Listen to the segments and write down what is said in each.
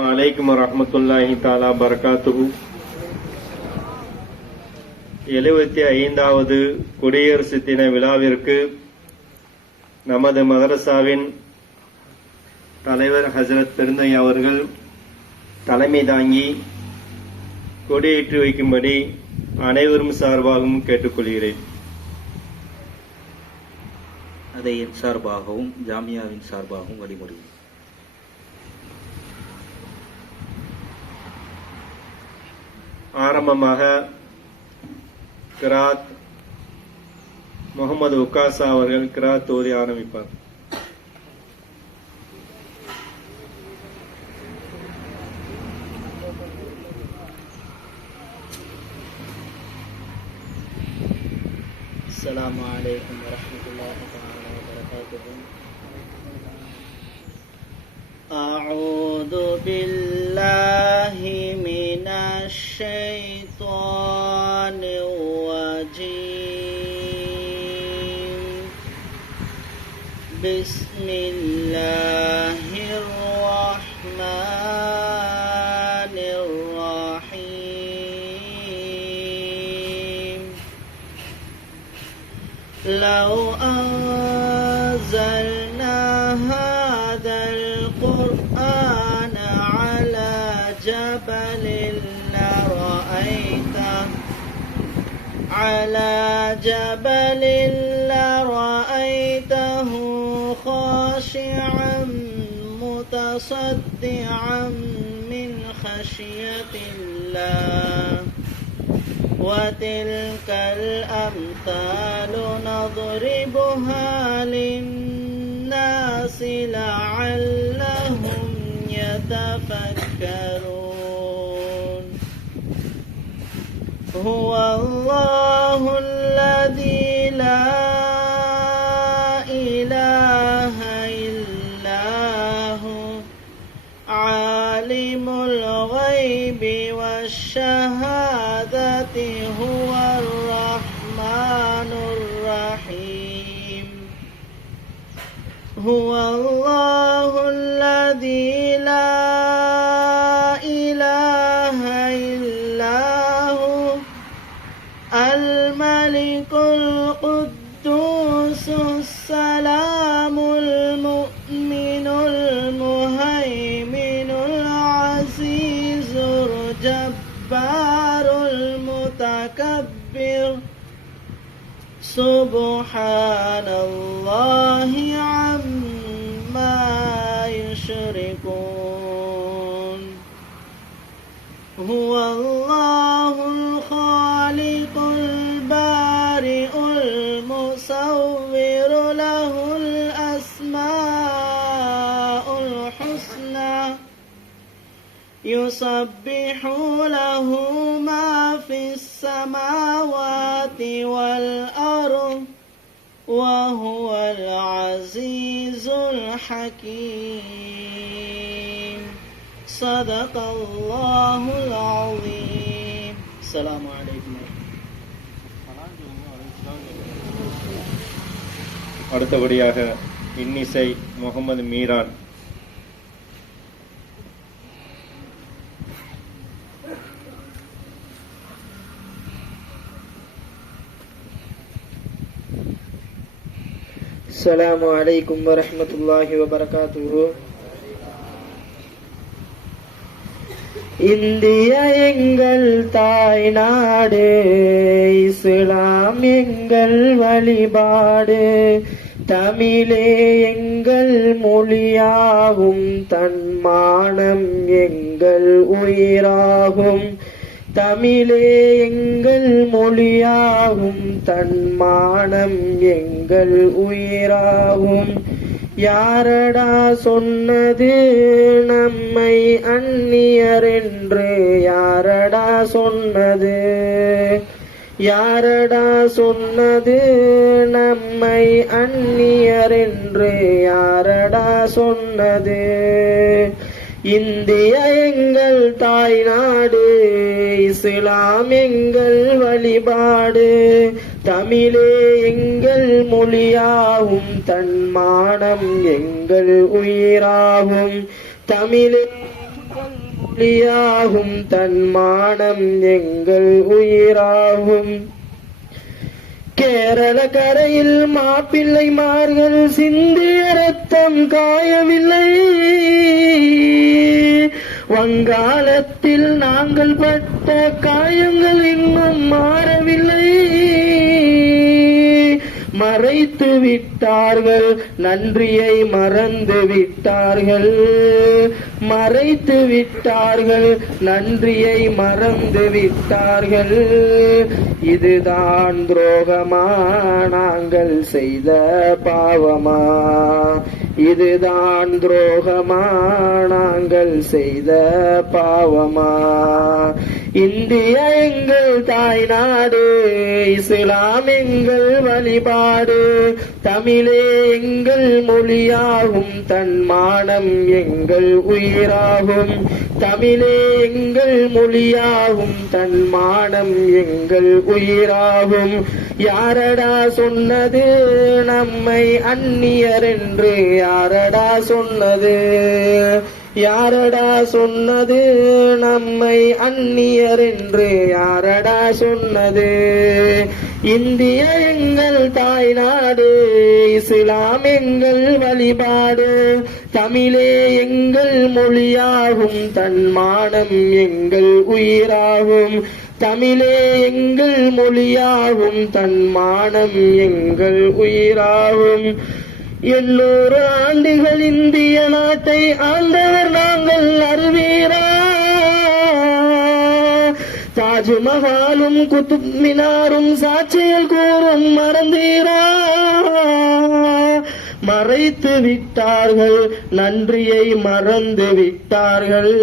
அலைக்கும் வரஹ்மத்துல்லாஹி தஆலா பரகாத்துஹு. 75வது குடியரசு தின விழாவிற்கு நமது மதரசாவின் தலைவர் ஹஜரத் பெருந்தை அவர்கள் தலைமை தாங்கி கொடியேற்றி வைக்கும்படி அனைவரும் சார்பாகவும் கேட்டுக்கொள்கிறேன். அதை என் சார்பாகவும் ஜாமியாவின் சார்பாகவும் வழிமொழிகிறேன். ஆரம்பமாக கிராத் முகமது உக்காசா அவர்கள் கிராத் ஓதி ஆரம்பிப்பார். அஸ்ஸலாமு அலைக்கும் வரஹ்மத்துல்லாஹி தஆலா வபரகாத்துஹு. அஊது பில்லாஹி மினஷ் ஷைத்தானிர் ரஜீம். பிஸ்மில்லாஹிர் ரஹ்மானிர் ரஹீம். لو أنزلنا هذا القرآن على جبل لرأيته خاشعا متصدعا من خشية الله. وتلك الأمثال نضربها للناس لعلهم يتفكرون. هو الله الذي لا إله إلا هو عالم الغيب والشهادة هو الرحمن الرحيم. هو الله الذي لا إله إلا هو الملك القدوس السلام المؤمن المهيمن العزيز الجبار المتكبر. سبحان الله عما يشركون. هو الله الخالق البارئ المصور له الأسماء الحسنى يسبح له ما في السماوات والأرض وهو العزيز الحكيم. صدق الله العظيم. السلام عليكم. அடுத்தபடியாக இன்னிசை முகமது மீரான். السلام عليكم ورحمة الله وبركاته. இந்திய எங்கள் தாய் நாடு, இஸ்லாம் எங்கள் வழிபாடு, தமிழே எங்கள் மொழியாகும், தன்மானம் எங்கள் உயிராகும். தமிழே எங்கள் மொழியாகும், தன்மானம் எங்கள் உயிராகும். யாரடா சொன்னது நம்மை அந்நியர் என்று? யாரடா சொன்னது? யாரடா சொன்னது நம்மை அந்நியர் என்று? யாரடா சொன்னது? இந்திய எங்கள் தாய் நாடு, இஸ்லாம் எங்கள் வழிபாடு, தமிழே எங்கள் மொழியாகும், தன்மானம் எங்கள் உயிராகும். தமிழே மொழியாகும் தன்மானம் எங்கள் உயிராகும். கேரள கரையில் மாப்பிள்ளைமார்கள் சிந்திய ரத்தம் காயவில்லை. வங்காளத்தில் நாங்கள் பட்ட காயங்கள் இன்னும் மாறவில்லை. மறைத்து விட்டார்கள், நன்றியை மறந்து விட்டார்கள். மறைத்து விட்டார்கள், நன்றியை மறந்து விட்டார்கள். இதுதான் துரோகமா, நாங்கள் செய்த பாவமா? இதுதான் துரோகமா, நாங்கள் செய்த பாவமா? இந்தியா எங்கள் தாய் நாடு, இஸ்லாம் எங்கள் வழிபாடு. தமிழே எங்கள் மொழியாகும், தன்மானம் எங்கள் உயிராகும். தமிழே எங்கள் மொழியாகும், தன்மானம் எங்கள் உயிராகும். யாரடா சொன்னது நம்மை அந்நியர் என்று? யாரடா சொன்னது? யாரடா சொன்னது நம்மை அந்நியர் என்று? யாரடா சொன்னது? இந்தியா எங்கள் தாய் நாடு, இஸ்லாம் எங்கள் வழிபாடு. தமிழே எங்கள் மொழியாகும், தன்மானம் எங்கள் உயிராகும். தமிழே எங்கள் மொழியாகும், தன்மானம் எங்கள் உயிராகும். 800 ஆண்டுகள் இந்திய நாட்டை ஆண்டவர் நாங்கள் அறிவீரா? தாஜ்மஹாலும் குதுப் மினாரும் சாட்சிகள் கூறும் மறந்தீரா? மறைத்து விட்டார்கள், நன்றியை மறந்து விட்டார்கள்.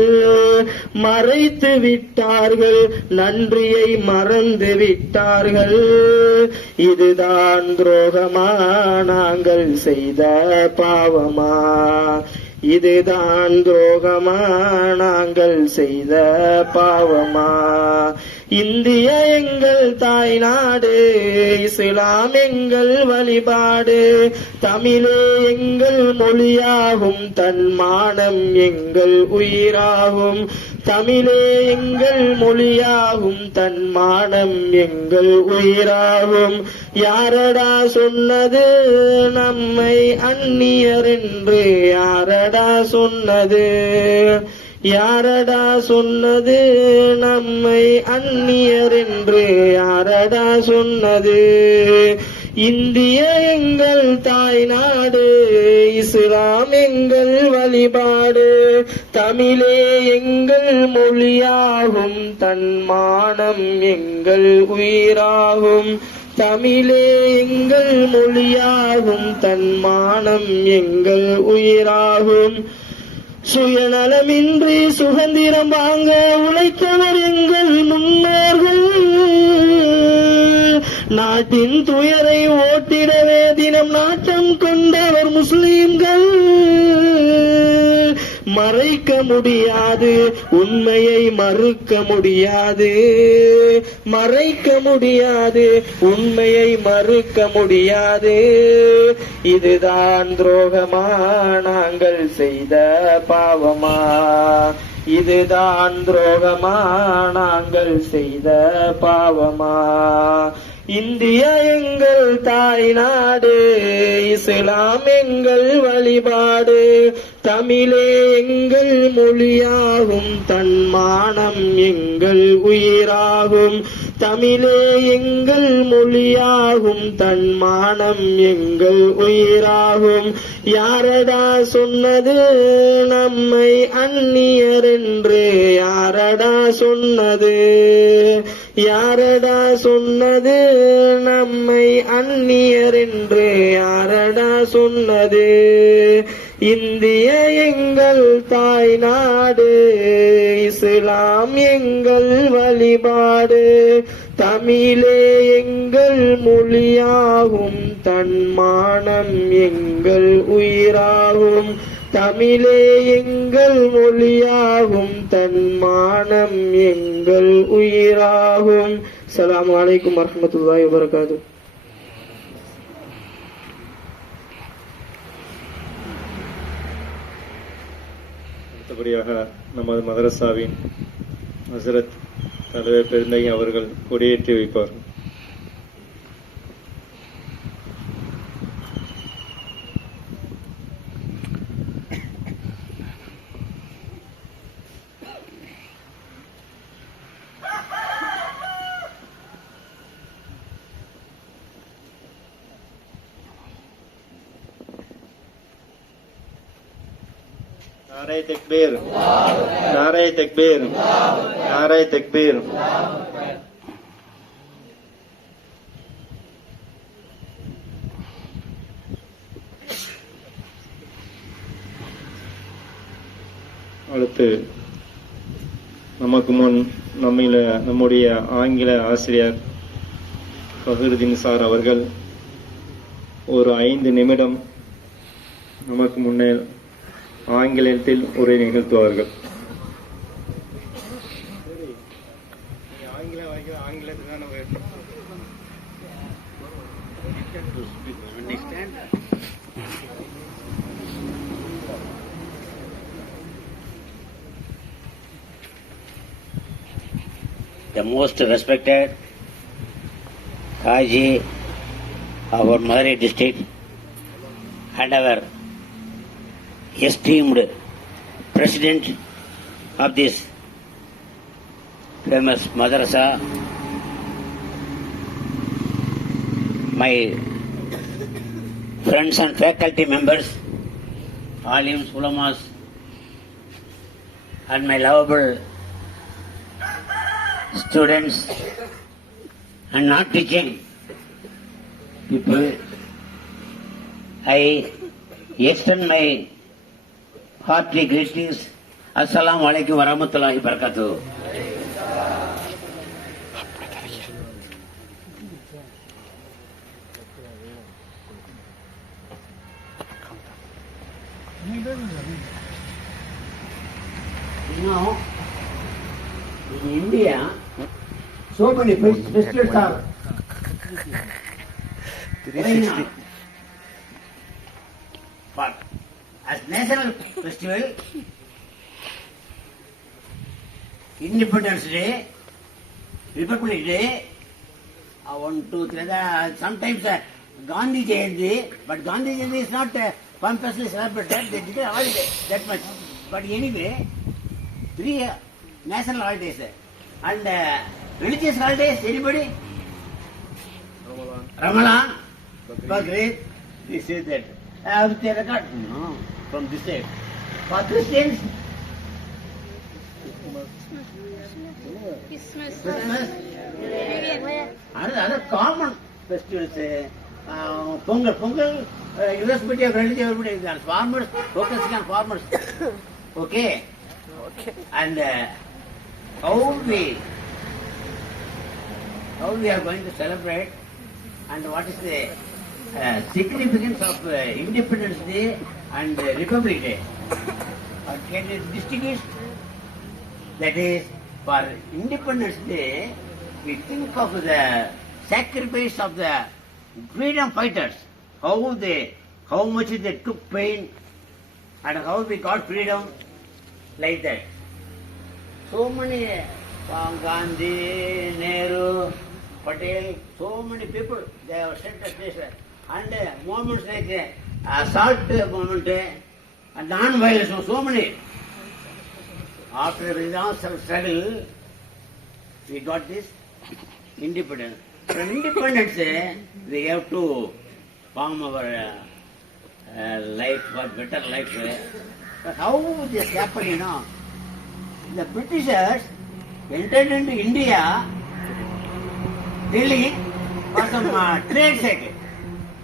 மறைத்து விட்டார்கள், நன்றியை மறந்து விட்டார்கள். இதுதான் துரோகமா, நாங்கள் செய்த பாவமா? இதுதான் துரோகமா, நாங்கள் செய்த பாவமா? இந்தியா எங்கள் தாய் நாடு, இஸ்லாம் எங்கள் வழிபாடு. தமிழே எங்கள் மொழியாகும், தன்மானம் எங்கள் உயிராகும். தமிழே எங்கள் மொழியாகும், தன்மானம் எங்கள் உயிராகும். யாரடா சொன்னது நம்மை அந்நியர் என்று? யாரடா சொன்னது? யாரடா சொன்னது நம்மை அந்நியர் என்று? யாரடா சொன்னது? இந்திய எங்கள் தாய் நாடு, இஸ்லாம் எங்கள் வழிபாடு. தமிழே எங்கள் மொழியாகும், தன்மானம் எங்கள் உயிராகும். தமிழே எங்கள் மொழியாகும், தன்மானம் எங்கள் உயிராகும். சுயநலமின்றி சுதந்திரம் வாங்க உழைத்தவர் எங்கள் முன்னோர்கள். நாட்டின் துயரை ஓட்டிடவே தினம் நாட்டம் கொண்டவர் முஸ்லிம்கள். மறைக்க முடியாது, உண்மையை மறுக்க முடியாது. மறைக்க முடியாது, உண்மையை மறுக்க முடியாது. இதுதான் துரோகமா, நாங்கள் செய்த பாவமா? இதுதான் துரோகமா, நாங்கள் செய்த பாவமா? இந்தியா எங்கள் தாய் நாடு, இஸ்லாம் எங்கள் வழிபாடு. தமிழே எங்கள் மொழியாகும், தன்மானம் எங்கள் உயிராகும். தமிழே எங்கள் மொழியாகும், தன்மானம் எங்கள் உயிராகும். யாரடா சொன்னது நம்மை அந்நியர் என்று? யாரடா சொன்னது? யாரடா சொன்னது நம்மை அந்நியர் என்று? யாரடா சொன்னது? இந்திய எங்கள் தாய் நாடு, இஸ்லாம் எங்கள் வழிபாடு. தமிழே எங்கள் மொழியாகும், தன்மானம் எங்கள் உயிராகும். தமிழே எங்கள் மொழியாகும், தன்மானம் எங்கள் உயிராகும். அஸ்ஸலாமு அலைக்கும் வரஹ்மத்துல்லாஹி வபரகாத்துஹு. அடுத்தபடியாக நமது மதரசாவின் ஹசரத் தலைவர் பெருந்தை அவர்கள் கொடியேற்றி வைப்பார்கள். नारे तकबीर, नारे तकबीर, नारे तकबीर. அடுத்து நமக்கு முன் நம்முடைய ஆங்கில ஆசிரியர் ஃபஹருதீன் சார் அவர்கள் ஒரு 5 நிமிடம் நமக்கு முன்னே ஆங்கிலத்தில் உரை நிகழ்த்துவார்கள். The most respected Kaji of our Madurai district and our esteemed president of this famous madrasa, my friends and faculty members, alims, ulamas, and my lovable students and non-teaching people, I extend my hearty greetings. Assalamu alaikum wa rahmatullahi wa barakatuh. You know, in India, so many festivals are going on. But as national festival, Independence Day, Republic Day, 1, 2, 3, sometimes Gandhi Jayanti, but Gandhi Jayanti is not pompously celebrated, they declare holiday that much. But anyway, 3 national holidays and religious holidays, anybody? Ramadan, Bagrid, we say that. Have they record? No, from this side. For Christians, Christmas. Other common festivals. Pongal, irrespective of religion, everybody is farmers, focusing on farmers. Okay. And how we are going to celebrate, and what is the significance of Independence Day and Republic Day? Can you distinguish? That is, for Independence Day, we think of the sacrifice of the freedom fighters, how much they took pain, and how we got freedom, like that. So many Gandhi, Nehru, Patel, so many people, they have set the place. And movements like assault movement and non-violence, so many. After the long struggle, we got this independence. From independence, we have to form our life for better life. But how this happened, you know? The Britishers entered into India, Delhi, for some trade sake.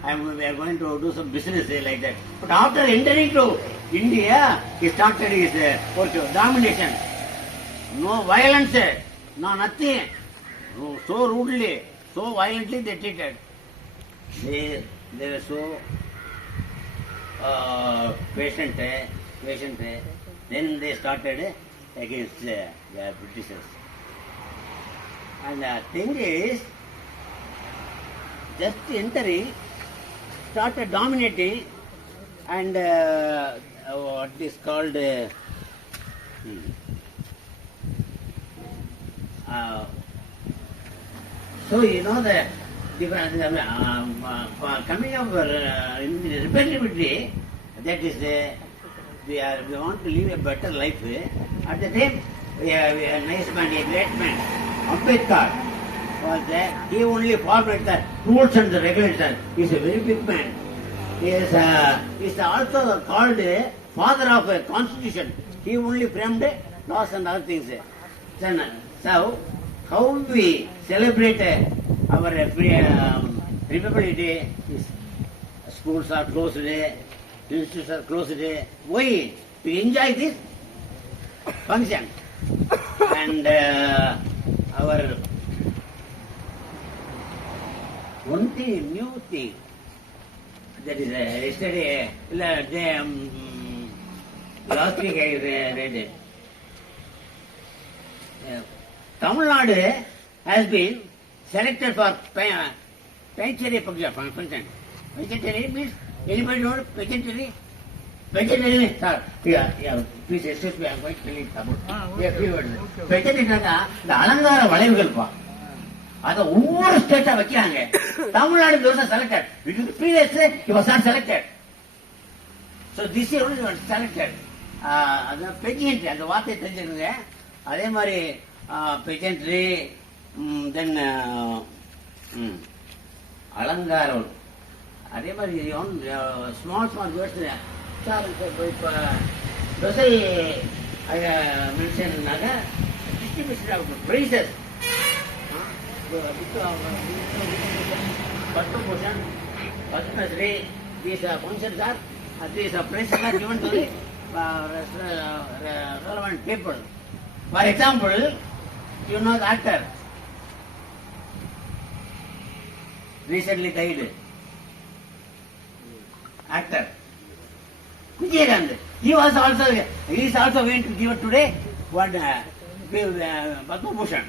We are going to do some business like that. But after entering to India, he started his domination. No violence, no nothing. No, so rudely, so violently they treated. They were so patient. Then they started against the Britishers. And the thing is, just entering, started dominating, and what is called So you know the coming of representativity, that is we want to live a better life. At the time, we have a nice man, a great man, Ambedkar was there. He only formed the rules and the regulations. He is a very big man. He is also called father of a constitution. He only framed laws and other things. So how we celebrate our Republic Day? Schools are closed, institutions are closed. Why? To enjoy this function. And our one thing, new thing, that is yesterday, last week I read it. Tamil Nadu has been selected for pageantry function. Pageantry means, anybody know pageantry? Pageantry means, sir, yeah, please excuse me, I'm going to tell you about a few words. Pageantry is the Alangara Valaivgal. அது ஒவ்வொரு ஸ்டேட்டா வைக்கிறாங்க. Tamil Nadu selected. Previously he was not selected. So this year only he was selected. அது pageantry அந்த வார்த்தை தெரிஞ்சுக்கங்க. அதே மாதிரி pageantry then அலங்காரம் அதே மாதிரி small words சார் இப்போ dosa மென்ஷன்னாக்க distribution of praises. These functions are, these places are given to the relevant people. For example, you know the actor recently died. Actor Vijaykanth. He is also going to give today what Padma Bhushan.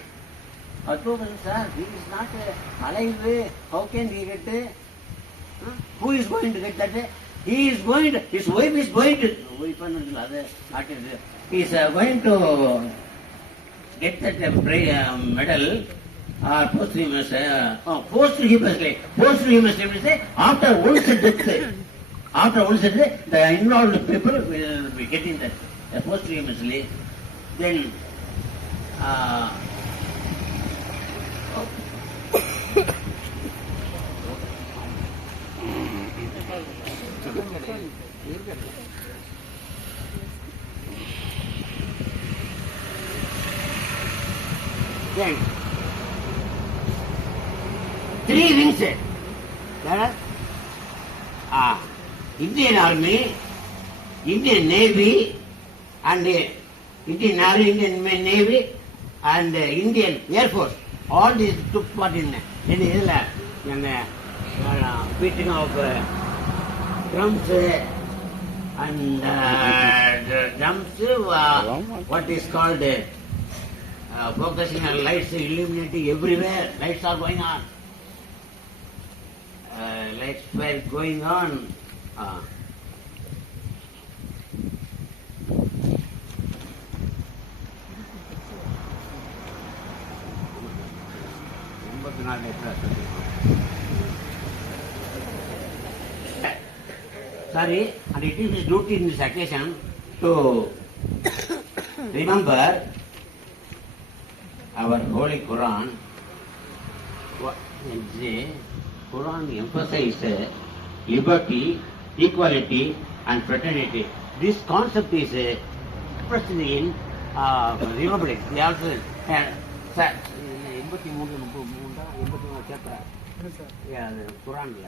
Sir, he is not alive. How can he get it? Who is going to get that? He is going to, his wife is going to, he is going to get that medal or posthumously. Posthumously means after one's death. After one's death, the involved people will be getting that posthumously. Then then 3 wings. There are Indian Army, Indian Navy, and Indian Army, Indian Navy, and Indian Air Force. All these took part in the beating of drums and drums, what is called focusing on lights, illuminating everywhere. Lights are going on. Lights were going on. Sorry, and it is his duty in this occasion to remember our Holy Quran. The Quran emphasizes liberty, equality, and fraternity. This concept is expressed in Republic. They also had 83 chapter. குரான்ல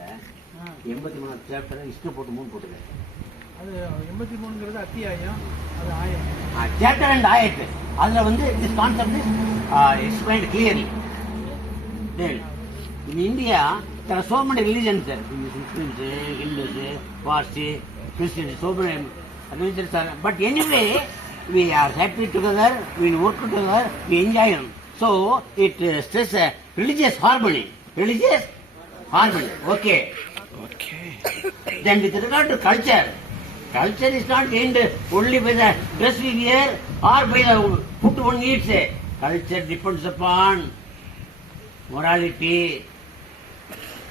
83 chapter இஷ்டம் போட்டு 3 போட்டுருக்காரு. அது 83ங்கிறது அத்தியாயம், அது ஆயத். Chapter and ஆயத். அதுல வந்து this concept is explained clearly. Then in India there are so many religions there. Muslims, Hindus, Parsi, Christians, so many religions are. But anyway, we are happy together, we work together, we enjoy them. So it stresses religious harmony. Religious harmony. Okay. Then with regard to culture is not gained only by the dress we wear or by the food one eats. Culture depends upon morality,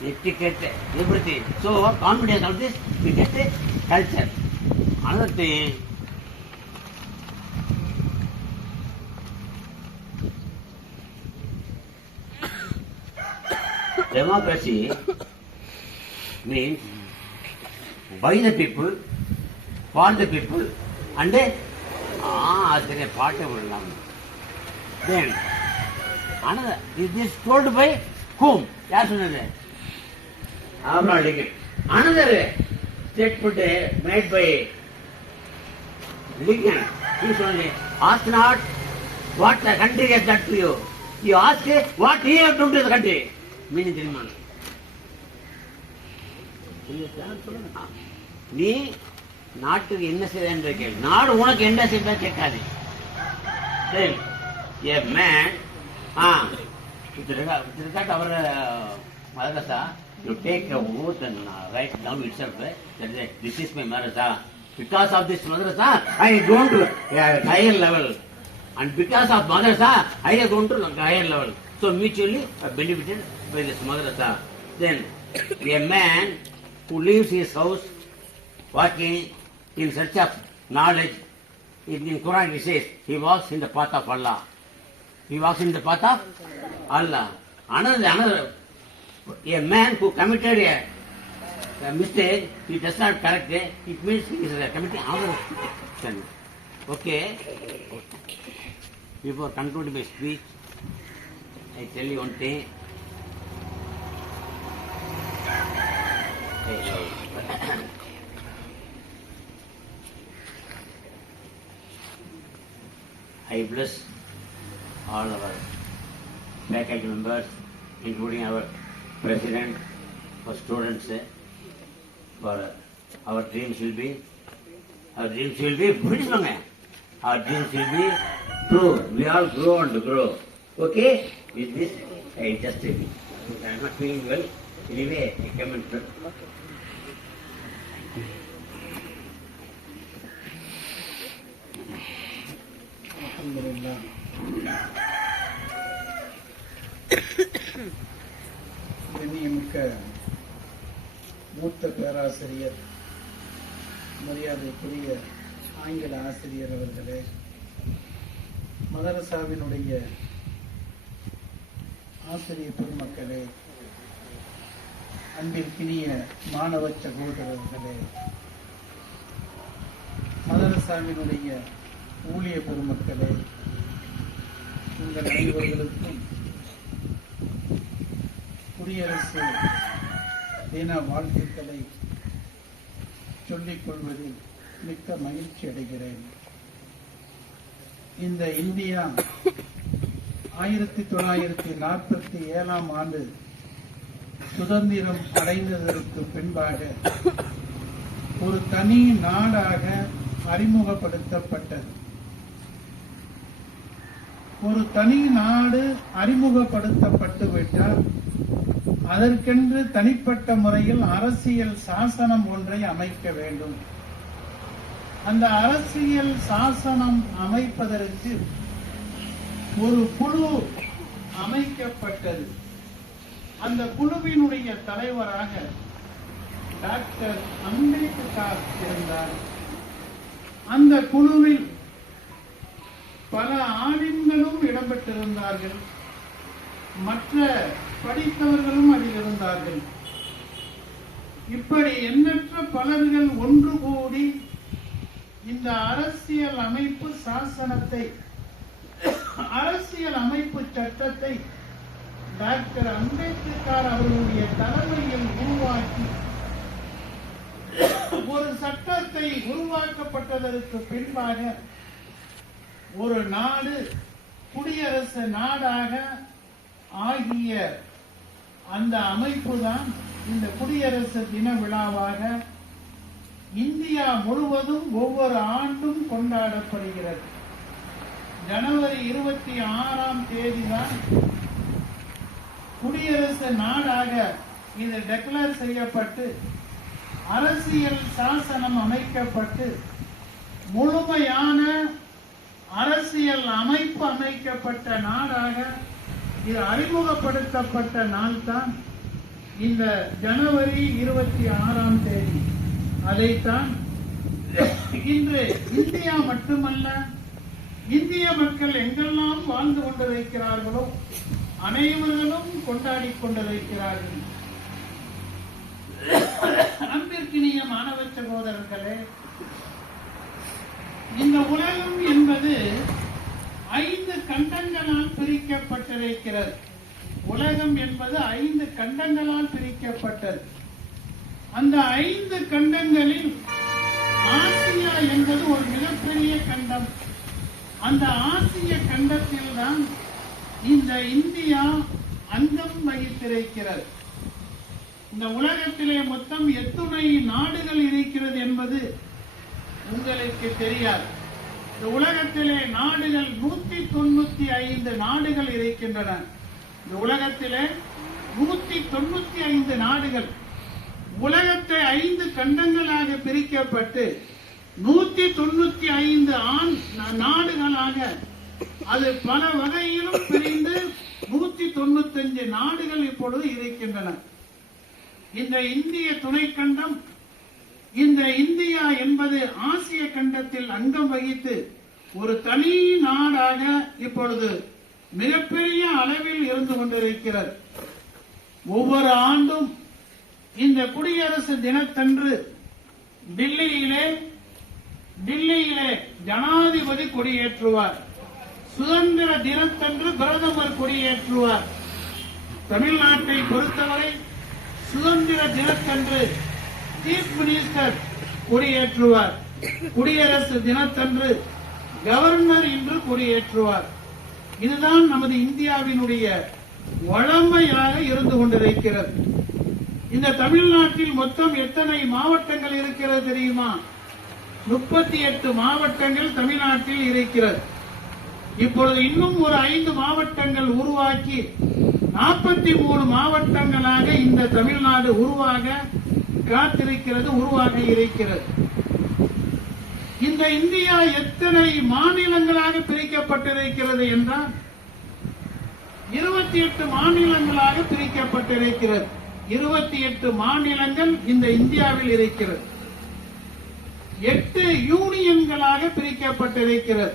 etiquette, everything. So combination of this, we get a culture. Another thing, democracy means by the people, for the people, and then part of it. Then another is this told by whom? Yes, another. Abraham Lincoln. Another statement made by Lincoln. He only ask not what the country has done to you. You ask what he has done to the country. Meaning தெரியுமா? நீ நாட்டுக்கு என்ன செய்த கேள்வி, நாடு உனக்கு என்ன செய்த கேட்காது. A man, with regard our madrasa, you take a oath and write down itself that this is my madrasa. Because of this madrasa, I go to a higher level, and because of madrasa, I go to a higher level. So mutually benefited by this madrasa. Then a man who leaves his house walking in search of knowledge, in Quran it says he walks in the path of Allah. He walks in the path of Allah. Another, a man who committed a mistake, he does not correct it, it means he is committing another sin. Okay. Before concluding my speech, I tell you one thing. I bless all our faculty members, including our president, for students, for our dreams will be, our dreams will be true. We all grow and grow. Okay? With this, I just, I am not feeling well. Anyway, I come and அல்ஹம்துலில்லாஹ். கண்ணியமிக்க மூத்த பேராசிரியர், மரியாதைக்குரிய ஆங்கில ஆசிரியர் அவர்களே, மதரசாவினுடைய ஆசிரியர் பெருமக்களே, அன்பிற்கினிய மாணவ சகோதரர்களே, மதரசாவினுடைய ஊழிய பெருமக்களே, உங்கள் அனைவர்களுக்கும் குடியரசு தின வாழ்த்துக்களை சொல்லிக் கொள்வதில் மிக்க மகிழ்ச்சி அடைகிறேன். இந்த இந்தியா 1947 ஆண்டு சுதந்திரம் அடைந்ததற்கு பின்பாக ஒரு தனி நாடாக அறிமுகப்படுத்தப்பட்டது. ஒரு தனி நாடு அறிமுகப்படுத்தப்பட்டு விட்டால் அதற்கென்று தனிப்பட்ட முறையில் அரசியல் சாசனம் ஒன்றை அமைக்க வேண்டும். அந்த அரசியல் சாசனம் அமைப்பதற்கு ஒரு குழு அமைக்கப்பட்டது. அந்த குழுவினுடைய தலைவராக டாக்டர் அம்பேத்கர் இருந்தார். அந்த குழுவில் பல ஆளுங்களும் இடம்பெற்றிருந்தார்கள், மற்ற படித்தவர்களும் அதில் இருந்தார்கள். இப்படி எண்ணற்ற பலர்கள் ஒன்று கூடி இந்த அரசியல் அமைப்பு சாசனத்தை, அரசியல் அமைப்பு சட்டத்தை டாக்டர் அம்பேத்கர் அவர்களுடைய தலைமையில் உருவாக்கி ஒரு சட்டத்தை உருவாக்கப்பட்டதற்கு பின்பாக ஒரு நாடு குடியரசு நாடாக ஆகிய அந்த அமைப்பு தான் இந்த குடியரசு தின விழாவாக இந்தியா முழுவதும் ஒவ்வொரு ஆண்டும் கொண்டாடப்படுகிறது. ஜனவரி 26 தான் குடியரசு நாடாக இது டெக்ளேர் செய்யப்பட்டு அரசியல் சாசனம் அமைக்கப்பட்டு முழுமையான அரசியல் அமைப்பு அமைக்கப்பட்ட நாடாக இது அறிமுகப்படுத்தப்பட்ட நாள் தான் இந்த ஜனவரி 26ஆம் தேதி. அதைத்தான் இன்று இந்தியா மட்டுமல்ல, இந்திய மக்கள் எங்கெல்லாம் வாழ்ந்து கொண்டிருக்கிறார்களோ அனைவர்களும் கொண்டாடி கொண்டிருக்கிறார்கள். அன்பிற்கினிய மாணவ சகோதரர்களே, இந்த உலகம் என்பது 5 கண்டங்களால் பிரிக்கப்பட்டிருக்கிறது. உலகம் என்பது 5 கண்டங்களால் பிரிக்கப்பட்டது. அந்த 5 கண்டங்களில் ஆசியா என்பது ஒரு மிகப்பெரிய கண்டம். அந்த ஆசிய கண்டத்தில் தான் இந்த இந்தியா அங்கம் வகித்திருக்கிறது. இந்த உலகத்திலே மொத்தம் எத்துணை நாடுகள் இருக்கிறது என்பது உங்களுக்கு தெரியாது. இந்த உலகத்திலே நாடுகள் 195 நாடுகள் இருக்கின்றன. இந்த உலகத்திலே 195 நாடுகள். உலகத்தை 5 கண்டங்களாக பிரிக்கப்பட்டு 195 நாடுகளாக அது பல வகையிலும் பிரிந்து 195 நாடுகள் இப்பொழுது இருக்கின்றன. இந்த இந்திய துணைக்கண்டம், இந்த இந்தியா என்பது ஆசிய கண்டத்தில் அங்கம் வகித்து ஒரு தனி நாடாக இப்பொழுது மிகப்பெரிய அளவில் இருந்து கொண்டிருக்கிறது. ஒவ்வொரு ஆண்டும் இந்த குடியரசு தினத்தன்று டில்லியிலே ஜனாதிபதி கொடியேற்றுவார். சுதந்திர தினத்தன்று பிரதமர் கொடியேற்றுவார். தமிழ்நாட்டை பொறுத்தவரை சுதந்திர தினத்தன்று சீஃப் மினிஸ்டர் கொடியேற்றுவார். குடியரசு தினத்தன்று கவர்னர் இன்று கொடியேற்றுவார். இதுதான் நமது இந்தியாவினுடைய வழமையாக இருந்து கொண்டிருக்கிறது. இந்த தமிழ்நாட்டில் மொத்தம் எத்தனை மாவட்டங்கள் இருக்கிறது தெரியுமா? 38 மாவட்டங்கள் தமிழ்நாட்டில் இருக்கிறது. இப்பொழுது இன்னும் ஒரு 5 மாவட்டங்கள் உருவாக்கி 43 மாவட்டங்களாக இந்த தமிழ்நாடு உருவாக காத்திருக்கிறது, உருவாக இருக்கிறது. இந்த இந்தியா எத்தனை மாநிலங்களாக பிரிக்கப்பட்டிருக்கிறது என்றால் 28 மாநிலங்களாக பிரிக்கப்பட்டிருக்கிறது. 28 மாநிலங்கள் இந்த இந்தியாவில் இருக்கிறது. 8 யூனியன்களாக பிரிக்கப்பட்டிருக்கிறது.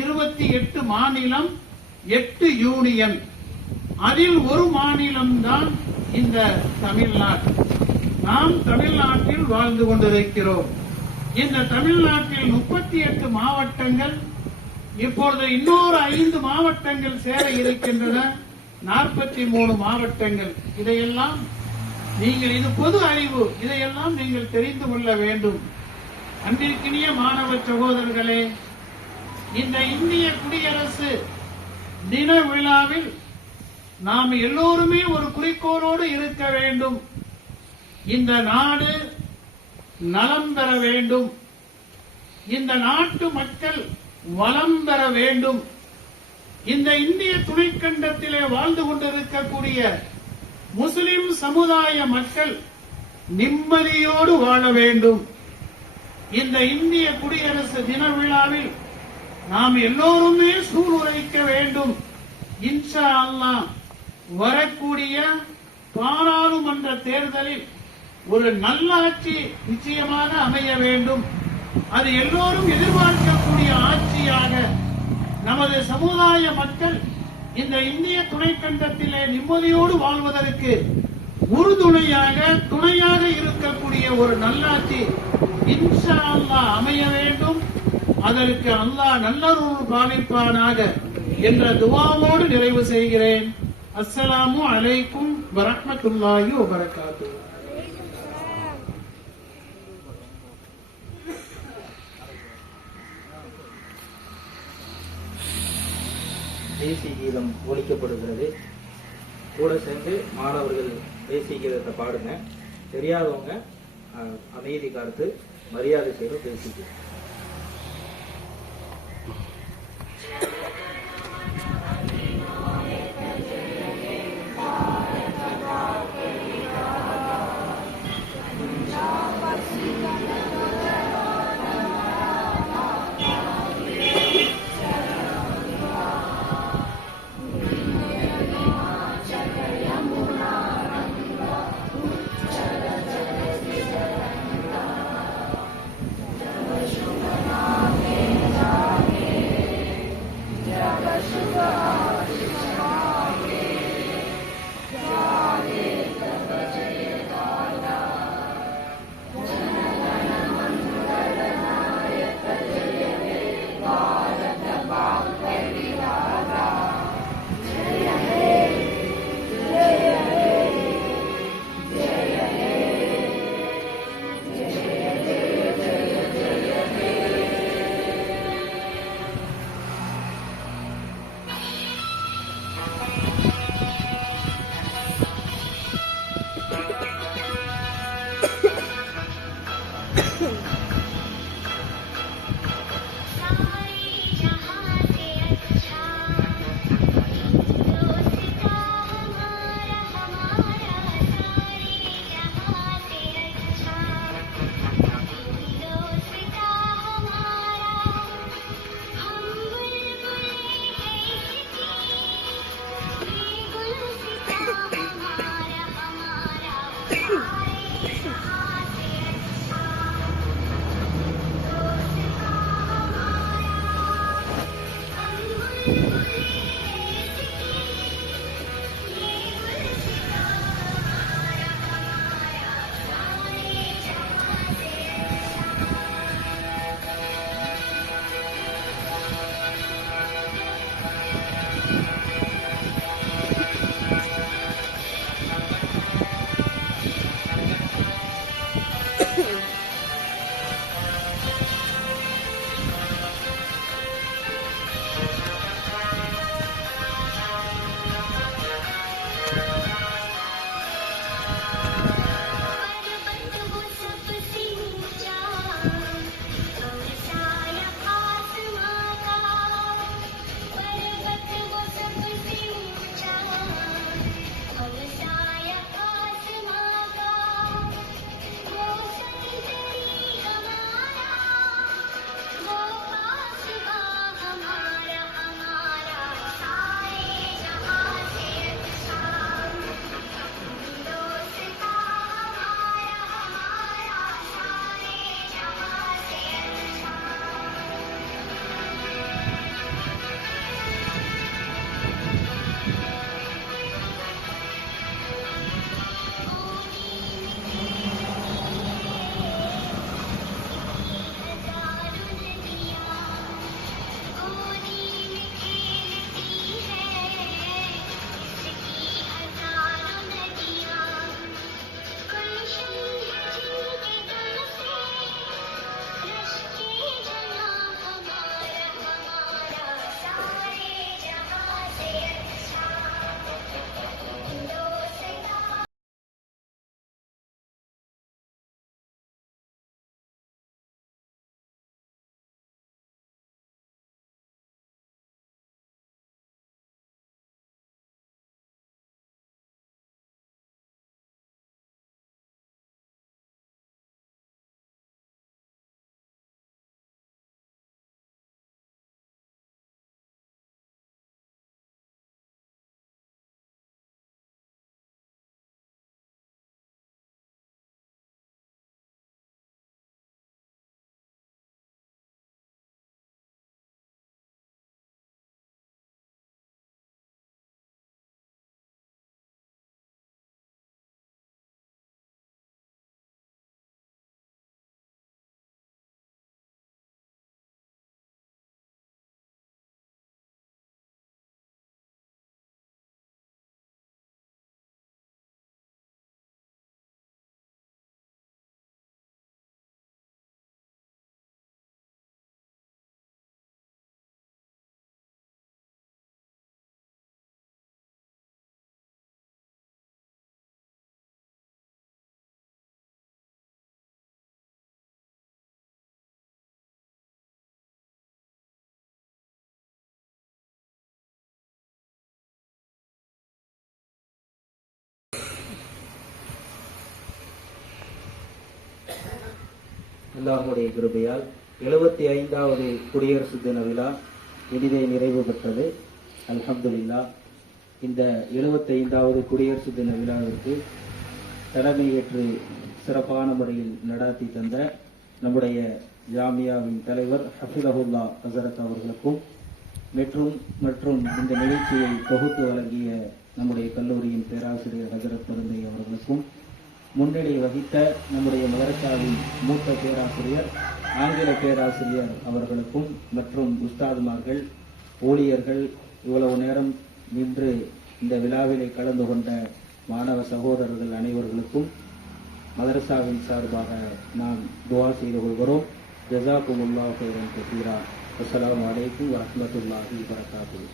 28 மாநிலம், 8 யூனியன். அதில் ஒரு மாநிலம் தான் இந்த தமிழ்நாடு. நாம் தமிழ்நாட்டில் வாழ்ந்து கொண்டிருக்கிறோம். இந்த தமிழ்நாட்டில் 38 மாவட்டங்கள், இப்பொழுது இன்னொரு 5 மாவட்டங்கள் சேர இருக்கின்றன. 43 மாவட்டங்கள். இதையெல்லாம் நீங்கள், இது பொது அறிவு, இதையெல்லாம் நீங்கள் தெரிந்து கொள்ள வேண்டும். அன்பிற்கினிய மாணவ சகோதரர்களே, இந்த இந்திய குடியரசு தின விழாவில் நாம் எல்லோருமே ஒரு குறிக்கோளோடு இருக்க வேண்டும். இந்த நாடு நலம் பெற வேண்டும். இந்த நாட்டு மக்கள் வளம் பெற வேண்டும். இந்த இந்திய துணைக்கண்டத்திலே வாழ்ந்து கொண்டிருக்கக்கூடிய முஸ்லிம் சமுதாய மக்கள் நிம்மதியோடு வாழ வேண்டும். இந்த இந்திய குடியரசு தின விழாவில் நாம் எல்லோருமே சூளுரைக்க வேண்டும். இன்ஷா அல்லாஹ் வரக்கூடிய பாராளுமன்ற தேர்தலில் ஒரு நல்லாட்சி நிச்சயமாக அமைய வேண்டும். அது எல்லோரும் எதிர்பார்க்கக்கூடிய ஆட்சியாக நமது சமுதாய மக்கள் இந்த இந்திய துணைக்கண்டத்திலே நிம்மதியோடு வாழ்வதற்கு உறுதுணையாக, துணையாக இருக்கக்கூடிய ஒரு நல்லாட்சி இன்ஷா அல்லாஹ் அமைய வேண்டும். அதற்கு அல்லாஹ் நல்லருள் பாலிப்பானாக என்ற துஆவோடு நிறைவு செய்கிறேன். அஸ்ஸலாமு அலைக்கும் வரஹ்மத்துல்லாஹி வபரகாத்துஹு. தேசிய கீதம் ஒலிக்கப்படுகிறது. கூட சேர்ந்து மாணவர்கள் தேசிய கீதத்தை பாடுங்க. தெரியாதவங்க அமைதி காத்து மரியாதை செய்து பேசிக்க. அல்லாஹ்வுடைய கிருபையால் 75வது குடியரசு தின விழா இனிதே நிறைவு பெற்றது. அல்ஹம்துலில்லாஹ். இந்த 75வது குடியரசு தின விழாவிற்கு தலைமையேற்று சிறப்பான முறையில் நடாத்தி தந்த நம்முடைய ஜாமியாவின் தலைவர் ஹஃபிதஹுல்லா ஹஸரத் அவர்களுக்கும், மற்றும் இந்த நிகழ்ச்சியை தொகுத்து வழங்கிய நம்முடைய கல்லூரியின் பேராசிரியர் ஹஜரத் பெருந்தை அவர்களுக்கும், முன்னிலை வகித்த நம்முடைய மதரசாவின் மூத்த பேராசிரியர் ஆங்கில பேராசிரியர் அவர்களுக்கும், மற்றும் உஸ்தாதுமார்கள், ஊழியர்கள், இவ்வளவு நேரம் நின்று இந்த விழாவிலே கலந்து கொண்ட மாணவ சகோதரர்கள் அனைவர்களுக்கும் மதரசாவின் சார்பாக நாம் துஆ செய்து கொள்கிறோம். ஜஸாக்குமுல்லாஹு கைரன் கஸீரா. அஸ்ஸலாமு அலைக்கும் வரஹ்மத்துல்லாஹி வபரகாத்துஹு.